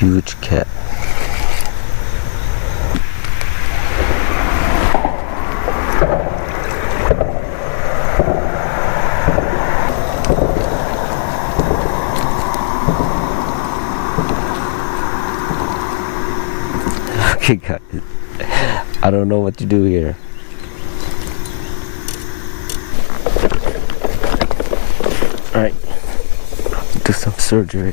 huge cat. Okay guys, I don't know what to do here. Alright, do some surgery.